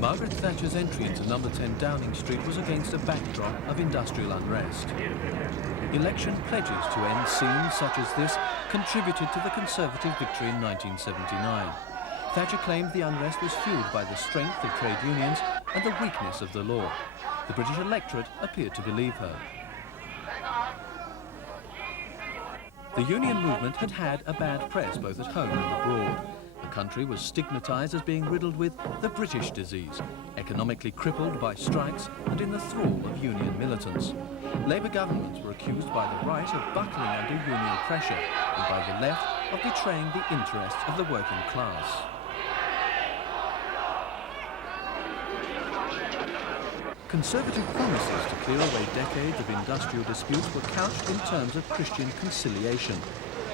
Margaret Thatcher's entry into number 10 Downing Street was against a backdrop of industrial unrest. Election pledges to end scenes such as this contributed to the Conservative victory in 1979. Thatcher claimed the unrest was fueled by the strength of trade unions and the weakness of the law. The British electorate appeared to believe her. The union movement had had a bad press both at home and abroad. The country was stigmatised as being riddled with the British disease, economically crippled by strikes and in the thrall of union militants. Labour governments were accused by the right of buckling under union pressure and by the left of betraying the interests of the working class. Conservative promises to clear away decades of industrial disputes were couched in terms of Christian conciliation.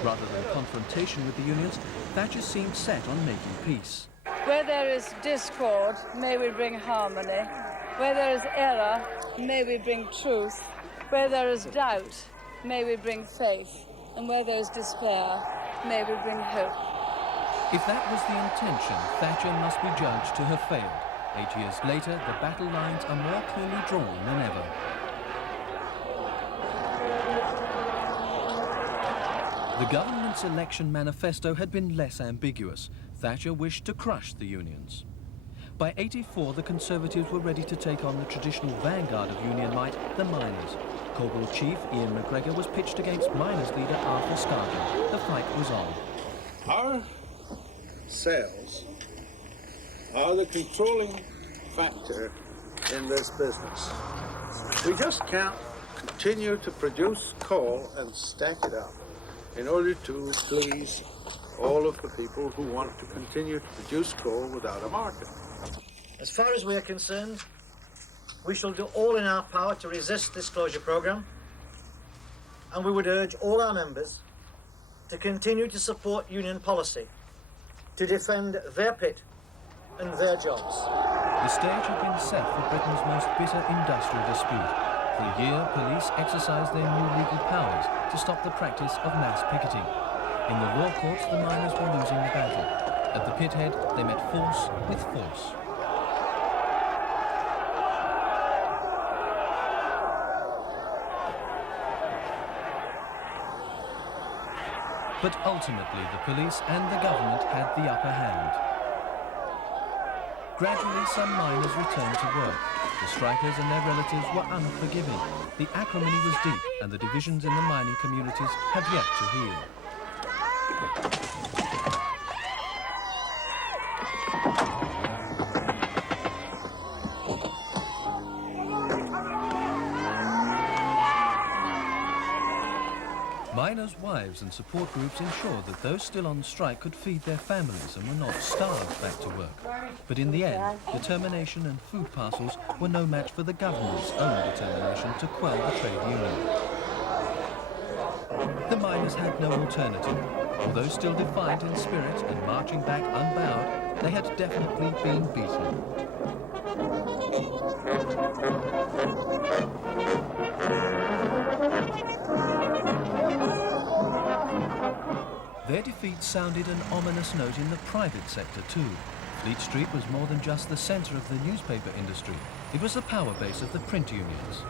Rather than confrontation with the unions, Thatcher seemed set on making peace. Where there is discord, may we bring harmony. Where there is error, may we bring truth. Where there is doubt, may we bring faith. And where there is despair, may we bring hope. If that was the intention, Thatcher must be judged to have failed. 8 years later, the battle lines are more clearly drawn than ever. The government's election manifesto had been less ambiguous. Thatcher wished to crush the unions. By '84, the Conservatives were ready to take on the traditional vanguard of union might, the miners. Corporal Chief Ian MacGregor was pitched against miners leader Arthur Scargill. The fight was on. Our sales are the controlling factor in this business. We just can't continue to produce coal and stack it up in order to please all of the people who want to continue to produce coal without a market. As far as we are concerned, we shall do all in our power to resist this closure programme, and we would urge all our members to continue to support union policy, to defend their pit and their jobs. The stage had been set for Britain's most bitter industrial dispute. For a year, police exercised their new legal powers to stop the practice of mass picketing. In the law courts, the miners were losing the battle. At the pit head, they met force with force. But ultimately, the police and the government had the upper hand. Gradually, some miners returned to work. The strikers and their relatives were unforgiving. The acrimony was deep, and the divisions in the mining communities have yet to heal. Miners' wives and support groups ensured that those still on strike could feed their families and were not starved back to work. But in the end, determination and food parcels were no match for the government's own determination to quell the trade union. The miners had no alternative. Although still defiant in spirit and marching back unbowed, they had definitely been beaten. Their defeat sounded an ominous note in the private sector too. Fleet Street was more than just the centre of the newspaper industry. It was the power base of the print unions.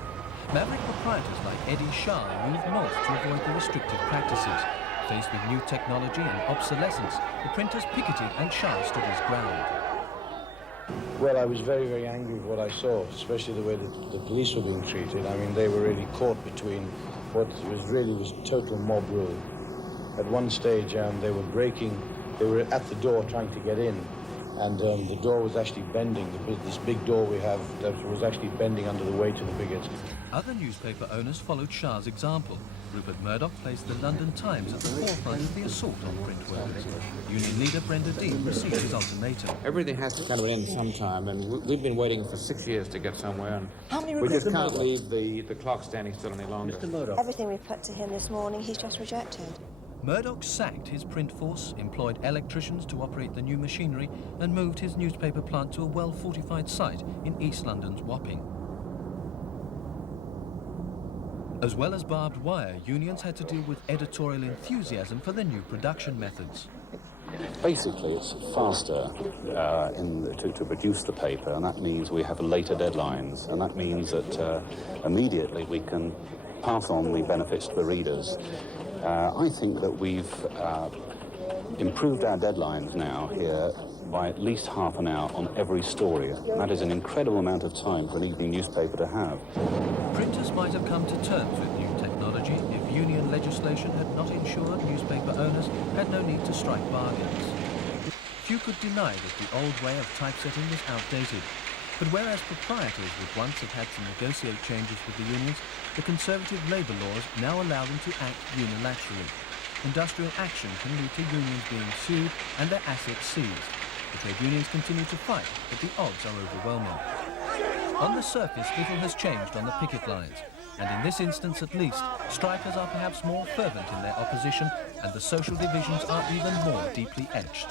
Maverick proprietors like Eddie Shah moved north to avoid the restrictive practices. Faced with new technology and obsolescence, the printers picketed and Shah stood his ground. Well, I was very, very angry with what I saw, especially the way that the police were being treated. I mean, they were really caught between what was total mob rule. At one stage, they were at the door trying to get in, and the door was actually bending. This big door we have that was actually bending under the weight of the pickets. Other newspaper owners followed Shah's example. Rupert Murdoch placed the London Times at the forefront of the assault on print workers. Union leader Brenda Dean received his ultimatim. Everything has to kind of end sometime, and we've been waiting for 6 years to get somewhere, and we just can't leave the clock standing still any longer. Mr. Murdoch. Everything we put to him this morning, he's just rejected. Murdoch sacked his print force, employed electricians to operate the new machinery, and moved his newspaper plant to a well-fortified site in East London's Wapping. As well as barbed wire, unions had to deal with editorial enthusiasm for the new production methods. Basically, it's faster to produce the paper, and that means we have later deadlines, and that means that immediately we can pass on the benefits to the readers. I think that we've improved our deadlines now here by at least half an hour on every story, and that is an incredible amount of time for an evening newspaper to have. Printers might have come to terms with new technology if union legislation had not ensured newspaper owners had no need to strike bargains. Few could deny that the old way of typesetting was outdated, but whereas proprietors would once have had to negotiate changes with the unions, the Conservative labour laws now allow them to act unilaterally. Industrial action can lead to unions being sued and their assets seized. The trade unions continue to fight, but the odds are overwhelming. On the surface, little has changed on the picket lines, and in this instance at least, strikers are perhaps more fervent in their opposition, and the social divisions are even more deeply etched.